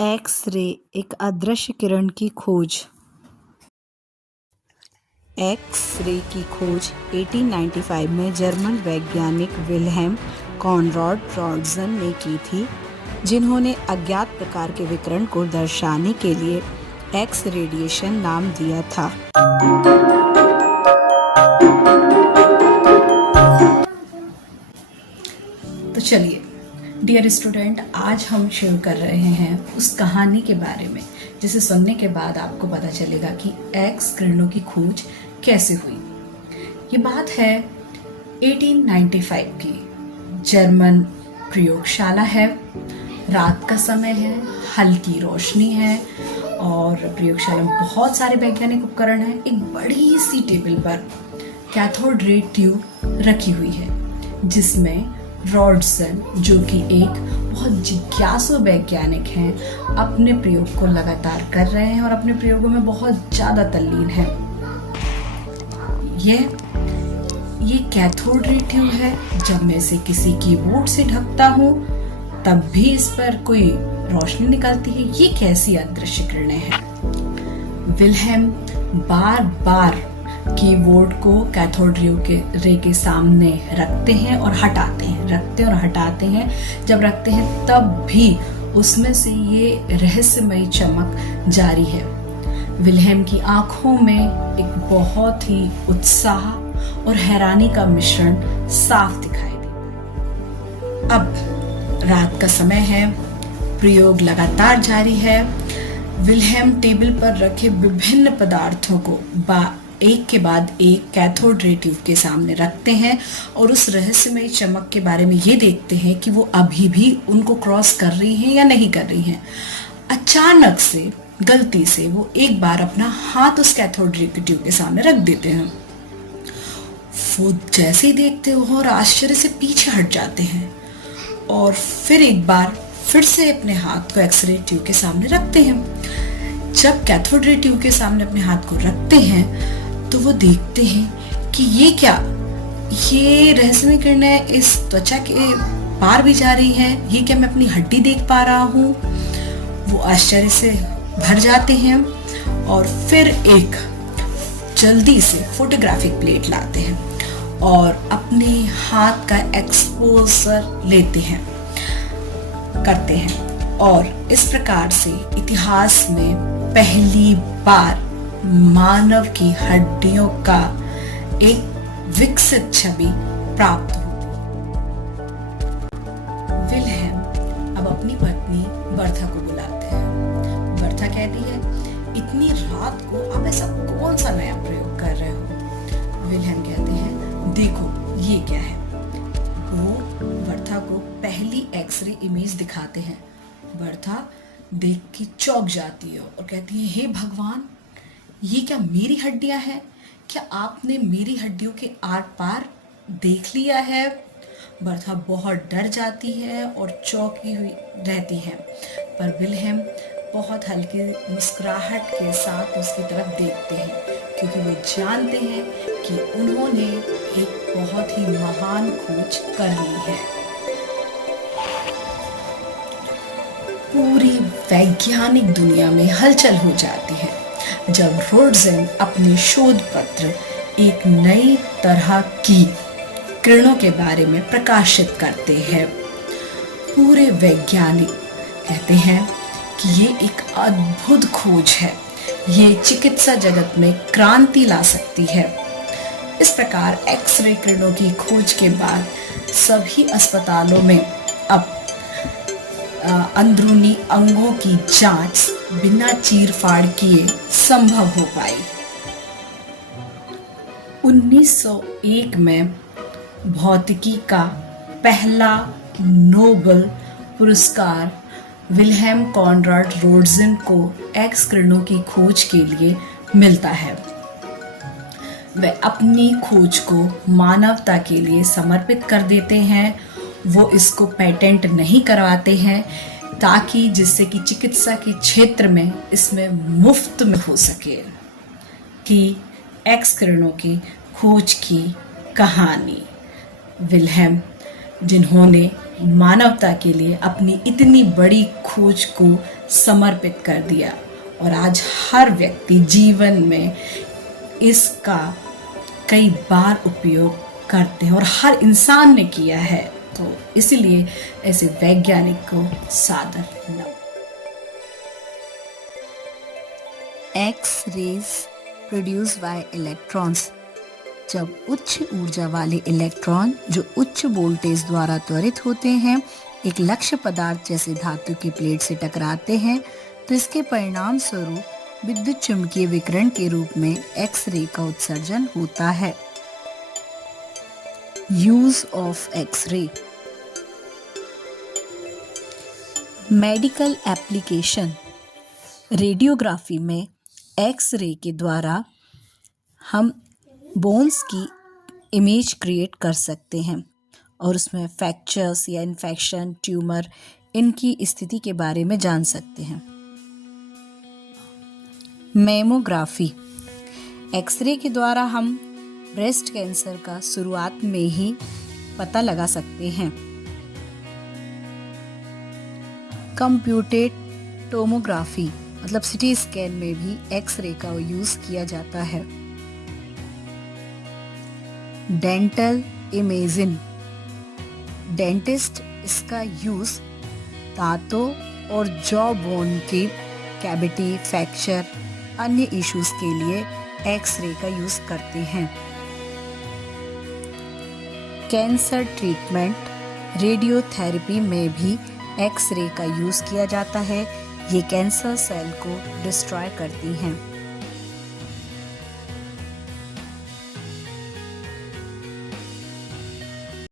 X-ray एक अदृश्य किरण की खोज। एक्स-रे की खोज 1895 में जर्मन वैज्ञानिक विल्हेम कॉनराड रॉन्ट्जन ने की थी, जिन्होंने अज्ञात प्रकार के विकिरण को दर्शाने के लिए एक्स रेडिएशन नाम दिया था। तो चलिए डियर स्टूडेंट, आज हम शुरू कर रहे हैं उस कहानी के बारे में जिसे सुनने के बाद आपको पता चलेगा कि एक्स किरणों की खोज कैसे हुई। ये बात है 1895 की। जर्मन प्रयोगशाला है, रात का समय है, हल्की रोशनी है और प्रयोगशाला में बहुत सारे वैज्ञानिक उपकरण हैं। एक बड़ी सी टेबल पर कैथोड रे ट्यूब रखी हुई है, जिसमें रॉन्ट्जन, जो कि एक बहुत जिज्ञासु वैज्ञानिक हैं, अपने प्रयोग को लगातार कर रहे हैं और अपने प्रयोगों में बहुत ज़्यादा तल्लीन हैं। ये कैथोड रे ट्यूब है। जब मैं इसे किसी कीबोर्ड से ढकता हूँ तब भी इस पर कोई रोशनी निकलती है। ये कैसी अदृश्य किरणें हैं। विल्हेम बार बार कीबोर्ड को कैथोड रे के सामने रखते हैं और हटाते हैं, रखते और हटाते हैं। जब रखते हैं तब भी उसमें से ये रहस्यमयी चमक जारी है। विल्हेम की आंखों में एक बहुत ही उत्साह और हैरानी का मिश्रण साफ दिखाई देता है। अब रात का समय है, प्रयोग लगातार जारी है। विल्हेम टेबल पर रखे विभिन्न पदार्थों को एक के बाद एक कैथोड रे ट्यूब के सामने रखते हैं और उस रहस्यमय चमक के बारे में ये देखते हैं कि वो अभी भी उनको क्रॉस कर रही हैं या नहीं कर रही हैं। अचानक से, गलती से वो एक बार अपना हाथ उस कैथोड रे ट्यूब के सामने रख देते हैं। वो जैसे ही देखते हो और आश्चर्य से पीछे हट जाते हैं और फिर एक बार फिर से अपने हाथ को एक्सरे ट्यूब के सामने रखते हैं। जब कैथोड रे ट्यूब के सामने अपने हाथ को रखते हैं तो वो देखते हैं कि ये रहस्यमय किरणें इस त्वचा के पार भी जा रही हैं। ये क्या मैं अपनी हड्डी देख पा रहा हूँ? वो आश्चर्य से भर जाते हैं और फिर एक जल्दी से फोटोग्राफिक प्लेट लाते हैं और अपने हाथ का एक्सपोजर करते हैं और इस प्रकार से इतिहास में पहली बार मानव की हड्डियों का एक विकसित छवि प्राप्त होती है। विल्हेम अब अपनी पत्नी बर्था को बुलाते हैं। बर्था कहती है, इतनी रात को आप ऐसा कौन सा नया प्रयोग कर रहे हो? विल्हेम कहते हैं, देखो ये क्या है। वो बर्था को पहली एक्सरे इमेज दिखाते हैं। बर्था देख के चौंक जाती है और कहती है, हे भगवान, ये क्या मेरी हड्डियां हैं? क्या आपने मेरी हड्डियों के आर पार देख लिया है? बर्था बहुत डर जाती है और चौंकी हुई रहती है, पर विल्हेम बहुत हल्की मुस्कुराहट के साथ उसकी तरफ देखते हैं, क्योंकि वो जानते हैं कि उन्होंने एक बहुत ही महान खोज कर ली है। पूरी वैज्ञानिक दुनिया में हलचल हो जाती है जब रॉन्ट्जन अपने शोध पत्र एक नई तरह की किरणों के बारे में प्रकाशित करते हैं। पूरे वैज्ञानिक कहते हैं कि ये एक अद्भुत खोज है, ये चिकित्सा जगत में क्रांति ला सकती है। इस प्रकार एक्सरे किरणों की खोज के बाद सभी अस्पतालों में अब अंदरूनी अंगों की जांच बिना चीर-फाड़ किए संभव हो पाई। 1901 में भौतिकी का पहला नोबेल पुरस्कार विल्हेम कॉनराड रॉन्ट्जन को एक्स किरणों की खोज के लिए मिलता है। वे अपनी खोज को मानवता के लिए समर्पित कर देते हैं। वो इसको पेटेंट नहीं करवाते हैं ताकि जिससे कि चिकित्सा के क्षेत्र में इसमें मुफ्त में हो सके। कि एक्स किरणों की खोज की कहानी। विल्हेम, जिन्होंने मानवता के लिए अपनी इतनी बड़ी खोज को समर्पित कर दिया और आज हर व्यक्ति जीवन में इसका कई बार उपयोग करते हैं और हर इंसान ने किया है। तो इसीलिए ऐसे वैज्ञानिक को सादर नमन। X rays produce by electrons. जब उच्च ऊर्जा वाले इलेक्ट्रॉन जो उच्च वोल्टेज द्वारा त्वरित होते हैं एक लक्ष्य पदार्थ जैसे धातु की प्लेट से टकराते हैं तो इसके परिणाम स्वरूप विद्युत चुम्बकीय विकिरण के रूप में एक्स रे का उत्सर्जन होता है। Use of X ray. Medical application. Radiography में एक्स रे के द्वारा हम बोन्स की इमेज क्रिएट कर सकते हैं और उसमें फ्रैक्चर्स या इन्फेक्शन, ट्यूमर, इनकी स्थिति के बारे में जान सकते हैं। मैमोग्राफी। एक्सरे के द्वारा हम ब्रेस्ट कैंसर का शुरुआत में ही पता लगा सकते हैं। कंप्यूटेड टोमोग्राफी मतलब सिटी स्कैन में भी एक्सरे का यूज किया जाता है। Dental imaging. डेंटिस्ट इसका यूज दांतों और जॉ बोन की कैविटी, फ्रैक्चर, अन्य इश्यूज के लिए एक्सरे का यूज करते हैं। Cancer treatment. रेडियोथेरेपी में भी एक्सरे का यूज किया जाता है। ये कैंसर सेल को डिस्ट्रॉय करती हैं।